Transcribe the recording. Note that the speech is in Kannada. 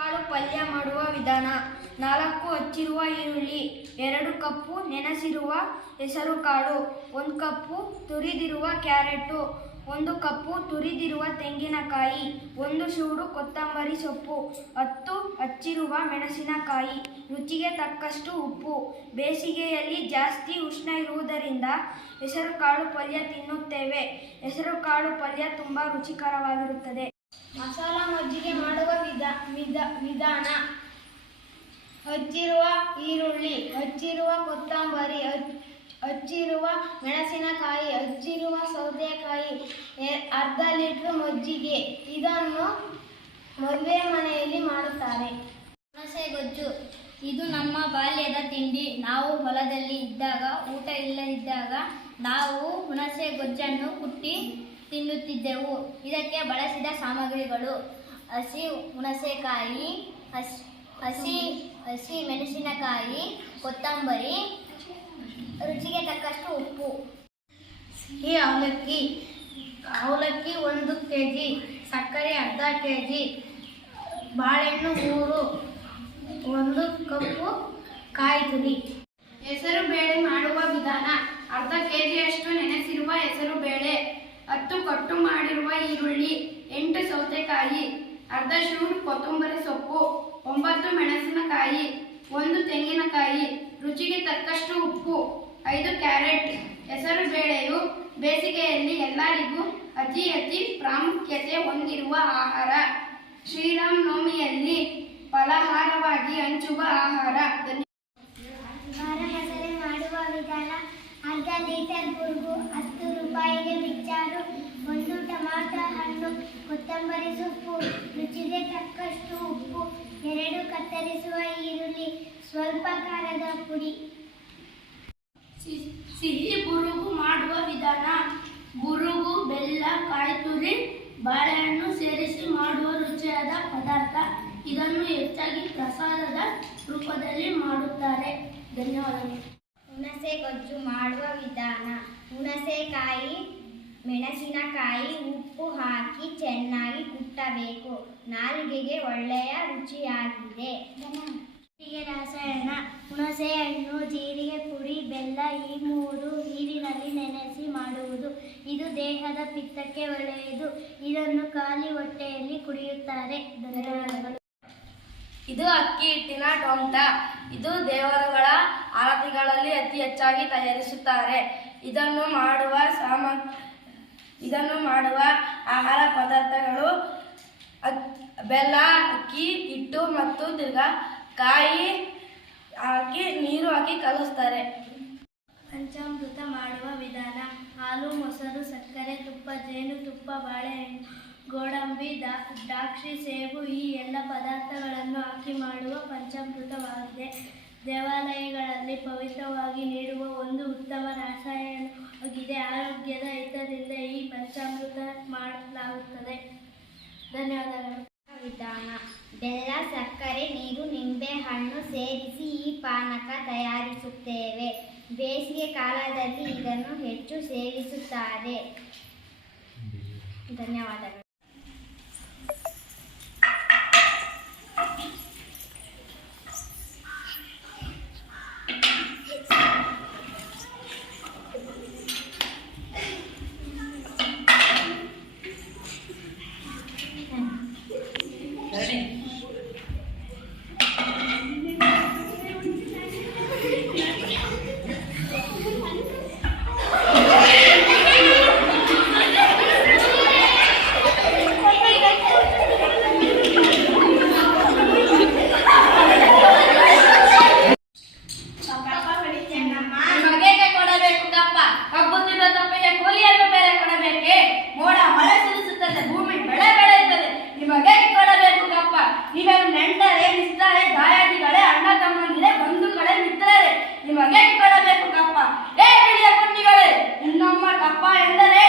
ಕಾಳು ಪಲ್ಯ ಮಾಡುವ ವಿಧಾನ. 4 ಹಚ್ಚಿರುವ ಈರುಳ್ಳಿ, 2 ಕಪ್ಪು ನೆನೆಸಿರುವ ಹೆಸರುಕಾಳು, 1 ಕಪ್ಪು ತುರಿದಿರುವ ಕ್ಯಾರೆಟು, 1 ಕಪ್ಪು ತುರಿದಿರುವ ತೆಂಗಿನಕಾಯಿ, 1 ಸೂಡು ಕೊತ್ತಂಬರಿ ಸೊಪ್ಪು, 10 ಹಚ್ಚಿರುವ ಮೆಣಸಿನಕಾಯಿ, ರುಚಿಗೆ ತಕ್ಕಷ್ಟು ಉಪ್ಪು. ಬೇಸಿಗೆಯಲ್ಲಿ ಜಾಸ್ತಿ ಉಷ್ಣ ಇರುವುದರಿಂದ ಹೆಸರುಕಾಳು ಪಲ್ಯ ತಿನ್ನುತ್ತೇವೆ. ಹೆಸರುಕಾಳು ಪಲ್ಯ ತುಂಬ ರುಚಿಕರವಾಗಿರುತ್ತದೆ. ಮಸಾಲಾ ಮಜ್ಜಿಗೆ ಮಾಡುವ ವಿಧಾನ. ಹಚ್ಚಿರುವ ಈರುಳ್ಳಿ, ಹಚ್ಚಿರುವ ಕೊತ್ತಂಬರಿ, ಹಚ್ಚಿರುವ ಮೆಣಸಿನಕಾಯಿ, ಹಚ್ಚಿರುವ ಸೌತೆಕಾಯಿ, ಅರ್ಧ ಲೀಟರ್ ಮಜ್ಜಿಗೆ. ಇದನ್ನು ಮದುವೆ ಮನೆಯಲ್ಲಿ ಮಾಡುತ್ತಾರೆ. ಹುಣಸೆ ಗೊಜ್ಜು ಇದು ನಮ್ಮ ಬಾಲ್ಯದ ತಿಂಡಿ. ನಾವು ಹೊಲದಲ್ಲಿ ಇದ್ದಾಗ, ಊಟ ಇಲ್ಲದಿದ್ದಾಗ ನಾವು ಹುಣಸೆ ಗೊಜ್ಜನ್ನು ಕುಟ್ಟಿ ತಿನ್ನುತ್ತಿದ್ದೆವು. ಇದಕ್ಕೆ ಬಳಸಿದ ಸಾಮಗ್ರಿಗಳು: ಹಸಿ ಹುಣಸೆಕಾಯಿ, ಹಸಿ ಮೆಣಸಿನಕಾಯಿ, ಕೊತ್ತಂಬರಿ, ರುಚಿಗೆ ತಕ್ಕಷ್ಟು ಉಪ್ಪು. ಸಿಹಿ ಅವಲಕ್ಕಿ 1 kg, ಸಕ್ಕರೆ ಅರ್ಧ kg, ಬಾಳೆಹಣ್ಣು 3, 1 ಕಪ್ಪು ಕಾಯಿ ತುರಿ. ಹೆಸರು ಬೇಳೆ ಮಾಡುವ ವಿಧಾನ. ಅರ್ಧ kgಯಷ್ಟು ನೆನೆಸಿರುವ ಹೆಸರು ಬೇಳೆ, 10 ಕಟ್ಟು ಮಾಡಿರುವ ಈರುಳ್ಳಿ, 8 ಸೌತೆಕಾಯಿ, ಅರ್ಧ ಸೂಡು ಕೊತ್ತಂಬರಿ ಸೊಪ್ಪು, 9 ಮೆಣಸಿನಕಾಯಿ, 1 ತೆಂಗಿನಕಾಯಿ, ರುಚಿಗೆ ತಕ್ಕಷ್ಟು ಉಪ್ಪು, 5 ಕ್ಯಾರೆಟ್. ಹೆಸರು ಬೇಳೆಯು ಬೇಸಿಗೆಯಲ್ಲಿ ಎಲ್ಲರಿಗೂ ಅತಿ ಪ್ರಾಮುಖ್ಯತೆ ಹೊಂದಿರುವ ಆಹಾರ. ಶ್ರೀರಾಮನವಮಿಯಲ್ಲಿ ಫಲಹಾರವಾಗಿ ಹಂಚುವ ಆಹಾರ. ಖಾರ ಮಸಾಲೆ ಮಾಡುವ ವಿಧಾನ. ಅರ್ಧ ಲೀಟರ್ ಬುರ್ಗು 10 ರೂಪಾಯಿಗೆ ಮಿಕ್ಸರು, 1 ಟೊಮಾಟೊ ಹಣ್ಣು, ಕೊತ್ತಂಬರಿ ಸೊಪ್ಪು, ರುಚಿಗೆ ತಕ್ಕಷ್ಟು ಉಪ್ಪು, 2 ಕತ್ತರಿಸುವ ಈರುಳ್ಳಿ, ಸ್ವಲ್ಪ ಖಾರದ ಪುಡಿ. ಸಿಹಿ ಬುರುಗು ಮಾಡುವ ವಿಧಾನ. ಬುರುಗು ಬೆಲ್ಲ, ಕಾಯಿ ತುರಿ, ಬಾಳೆಹಣ್ಣು ಸೇರಿಸಿ ಮಾಡುವ ರುಚಿಯಾದ ಪದಾರ್ಥ. ಇದನ್ನು ಹೆಚ್ಚಾಗಿ ಪ್ರಸಾದದ ರೂಪದಲ್ಲಿ ಮಾಡುತ್ತಾರೆ. ಧನ್ಯವಾದಗಳು. ಹುಣಸೆ ಗೊಜ್ಜು ಮಾಡುವ ವಿಧಾನ. ಹುಣಸೆಕಾಯಿ, ಮೆಣಸಿನಕಾಯಿ, ಉಪ್ಪು ಹಾಕಿ ಚೆನ್ನಾಗಿ ಕುಟ್ಟಬೇಕು. ನಾಲಿಗೆಗೆ ಒಳ್ಳೆಯ ರುಚಿಯಾಗಿದೆ. ರಸಾಯನ. ಹುಣಸೆಹಣ್ಣು, ಜೀರಿಗೆ ಪುಡಿ, ಬೆಲ್ಲ ಈ 3 ನೀರಿನಲ್ಲಿ ನೆನೆಸಿ ಮಾಡುವುದು. ಇದು ದೇಹದ ಪಿತ್ತಕ್ಕೆ ಒಳ್ಳೆಯದು. ಇದನ್ನು ಖಾಲಿ ಹೊಟ್ಟೆಯಲ್ಲಿ ಕುಡಿಯುತ್ತಾರೆ. ಧನ್ಯವಾದಗಳು. ಇದು ಅಕ್ಕಿ ಹಿಟ್ಟಿನ ಟೊಂಟ. ಇದು ದೇವರುಗಳ ಆರತಿಗಳಲ್ಲಿ ಅತಿ ಹೆಚ್ಚಾಗಿ ತಯಾರಿಸುತ್ತಾರೆ. ಇದನ್ನು ಮಾಡುವ ಆಹಾರ ಪದಾರ್ಥಗಳು ಬೆಲ್ಲ, ಅಕ್ಕಿ ಹಿಟ್ಟು ಮತ್ತು ಕಾಯಿ ಹಾಕಿ ನೀರು ಹಾಕಿ ಕಲಿಸ್ತಾರೆ. ಪಂಚಾಮೃತ ಮಾಡುವ ವಿಧಾನ. ಹಾಲು, ಮೊಸರು, ಸಕ್ಕರೆ, ತುಪ್ಪ, ಜೇನುತುಪ್ಪ, ಬಾಳೆಹಣ್ಣು, ಗೋಡಂಬಿ, ದ್ರಾಕ್ಷಿ, ಸೇಬು ಈ ಎಲ್ಲ ಪದಾರ್ಥಗಳನ್ನು ಹಾಕಿ ಮಾಡುವ ಪಂಚಾಮೃತವಾಗಿದೆ. ದೇವಾಲಯಗಳಲ್ಲಿ ಪವಿತ್ರವಾಗಿ ನೀಡುವ ಒಂದು ಉತ್ತಮ ರಸಾಯನವಾಗಿದೆ. ಆರೋಗ್ಯದ ಹಿತದಿಂದ ಈ ಪಂಚಾಮೃತ ಮಾಡಲಾಗುತ್ತದೆ. ಧನ್ಯವಾದಗಳು. ವಿಧಾನ. ಬೆಲ್ಲ, ಸಕ್ಕರೆ, ನೀರು, ನಿಂಬೆ ಹಣ್ಣು ಸೇರಿಸಿ ಈ ಪಾನಕ ತಯಾರಿಸುತ್ತೇವೆ. ಬೇಸಿಗೆ ಕಾಲದಲ್ಲಿ ಇದನ್ನು ಹೆಚ್ಚು ಸೇವಿಸುತ್ತಾರೆ. ಧನ್ಯವಾದಗಳು. ನೀವೇನು ನೆಂಟರೆ, ನಿಷ್ಠರೆ, ದಾಯಾದಿಗಳೇ, ಅಣ್ಣ ತಮ್ಮಂದಿರೇ, ಬಂಧುಗಳೇ, ಮಿತ್ರರೇ, ನಿಮಗೆ ಕೊಡಬೇಕು ಕಪ್ಪ. ಬಿಳಿಯ ಪುಂಡಿಗಳೇ, ಇನ್ನೊಮ್ಮ ಕಪ್ಪ ಎಂದರೆ